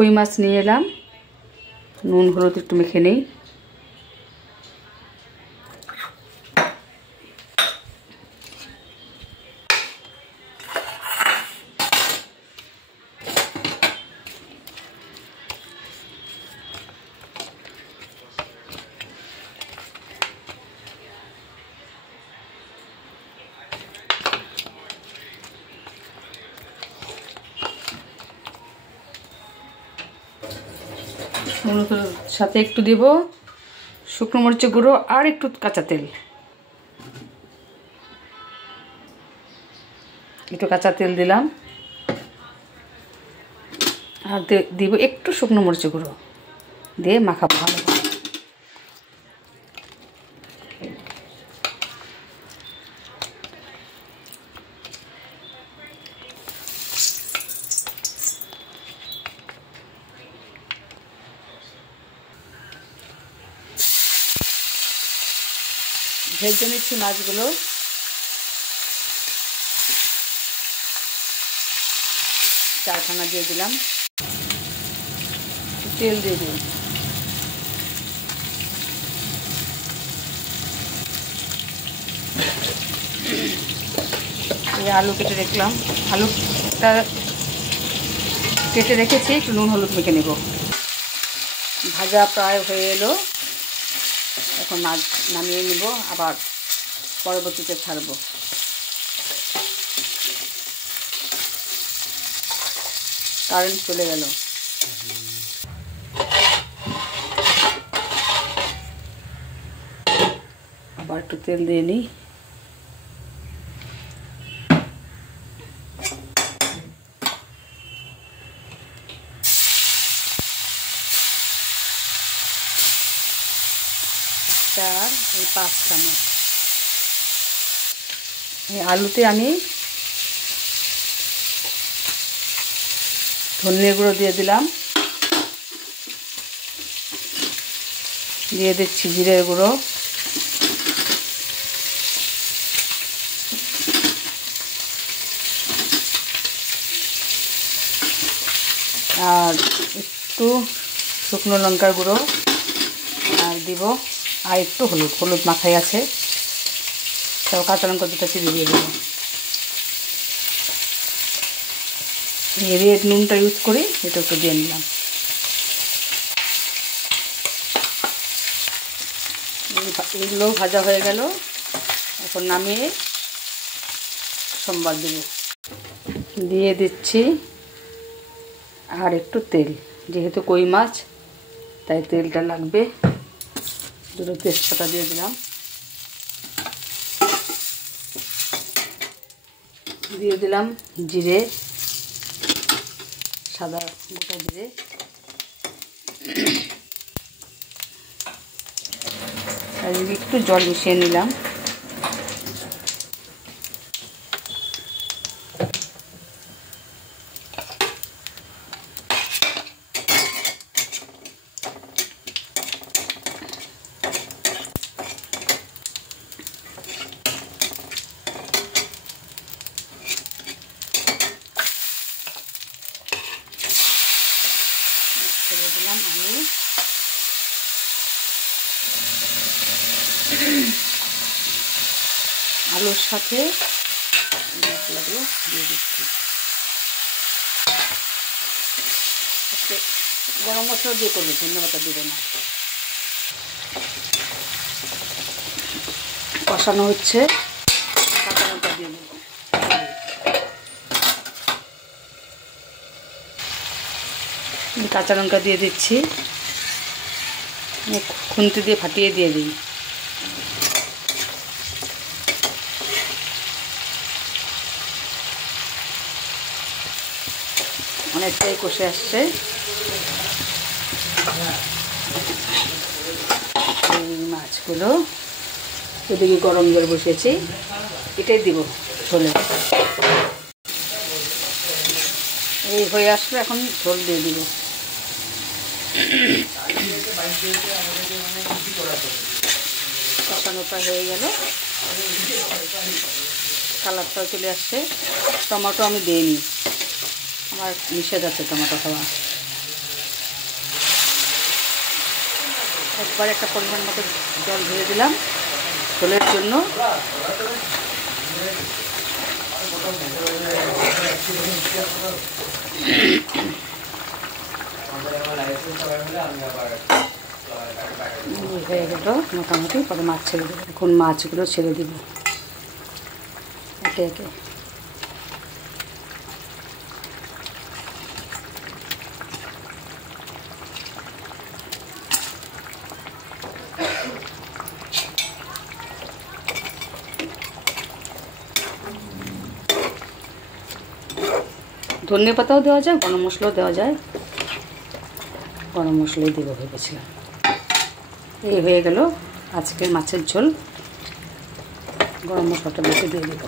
কই মাছ নিয়ে এলাম, নুন হলুদ একটু মেখে নেই। সাথে একটু দেব শুকনো মরিচের গুঁড়ো আর একটু কাঁচা তেল, একটু কাঁচা তেল দিলাম আর দিব একটু শুকনো মরিচের গুঁড়ো দিয়ে মাখাবো ভালো করে। ভেজে নিচ্ছি মাছগুলো, চারখানা দিয়ে দিলাম, তেল দিয়ে দিই, আলু কেটে রাখলাম, আলুটা কেটে রেখেছি, একটু নুন হলুদ মেখে নেব। ভাজা প্রায় হয়ে এলো, এখন মাছ নামিয়ে নিব, আবার পরবর্তীতে ছাড়বো। কারেন্ট চলে গেল, আবার একটু তেল দিয়ে নিই। চার এই 5 চামচ। এই আলুতে আমি ধনে গুঁড়ো দিয়ে দিলাম, দিয়ে দিচ্ছি জিরের গুঁড়ো, আর একটু শুকনো লঙ্কার গুঁড়ো, আর দিব আর একটু হলুদ মাখাই আছে, তাও কাঁচা লঙ্কা দুটো চিড়ে দিয়ে দেবো। রেড নুনটা ইউজ করি, এটা একটু দিয়ে নিলাম। এগুলো ভাজা হয়ে গেল, এখন নামিয়ে সম্বার দেব। দিয়ে দিচ্ছি আর একটু তেল, যেহেতু কই মাছ তাই তেলটা লাগবে। দুটো তেজপাতা দিয়ে দিলাম, দিয়ে দিলাম জিরে, সাদা গোটা জিরে, আর একটু জল মিশিয়ে নিলাম। ছেড়ে দিলাম আলু, আলুর সাথে মশলাগুলো দিয়ে দিচ্ছি। গরম মশলা দিয়ে করবে, ধন্যবাদ দেবে না। কষানো হচ্ছে, কাঁচা লঙ্কা দিয়ে দেবো, কাঁচা লঙ্কা দিয়ে দিচ্ছি, খুন্তি দিয়ে ফাটিয়ে দিয়ে দিই। অনেকটাই কষে আসছে, এই মাছগুলো এদিকে গরম জল বসিয়েছি, এটাই দিব ঝোলে। এই হয়ে আসলে এখন ঝোল দিয়ে দিব। কষানো প্রায় হয়ে গেল, কালারটাও চলে আসছে। টমেটো আমি দিইনি, আমার নিষেধ আছে টমেটো খাওয়া। একবার একটা পরিমাণ মতো জল ধরে দিলাম ঝোলের জন্য। হয়ে গেল মোটামুটি, পরে মাছ ছেড়ে দেবো। এখন মাছগুলো ছেড়ে দিব একে একে। ধনে পাতাও দেওয়া যায়, গরম মশলাও দেওয়া যায়। গরম মশলাই দেবো ভেবেছিলাম। এই হয়ে গেল আজকের মাছের ঝোল। গরম মশলাটা বেশি দিয়ে দেবো।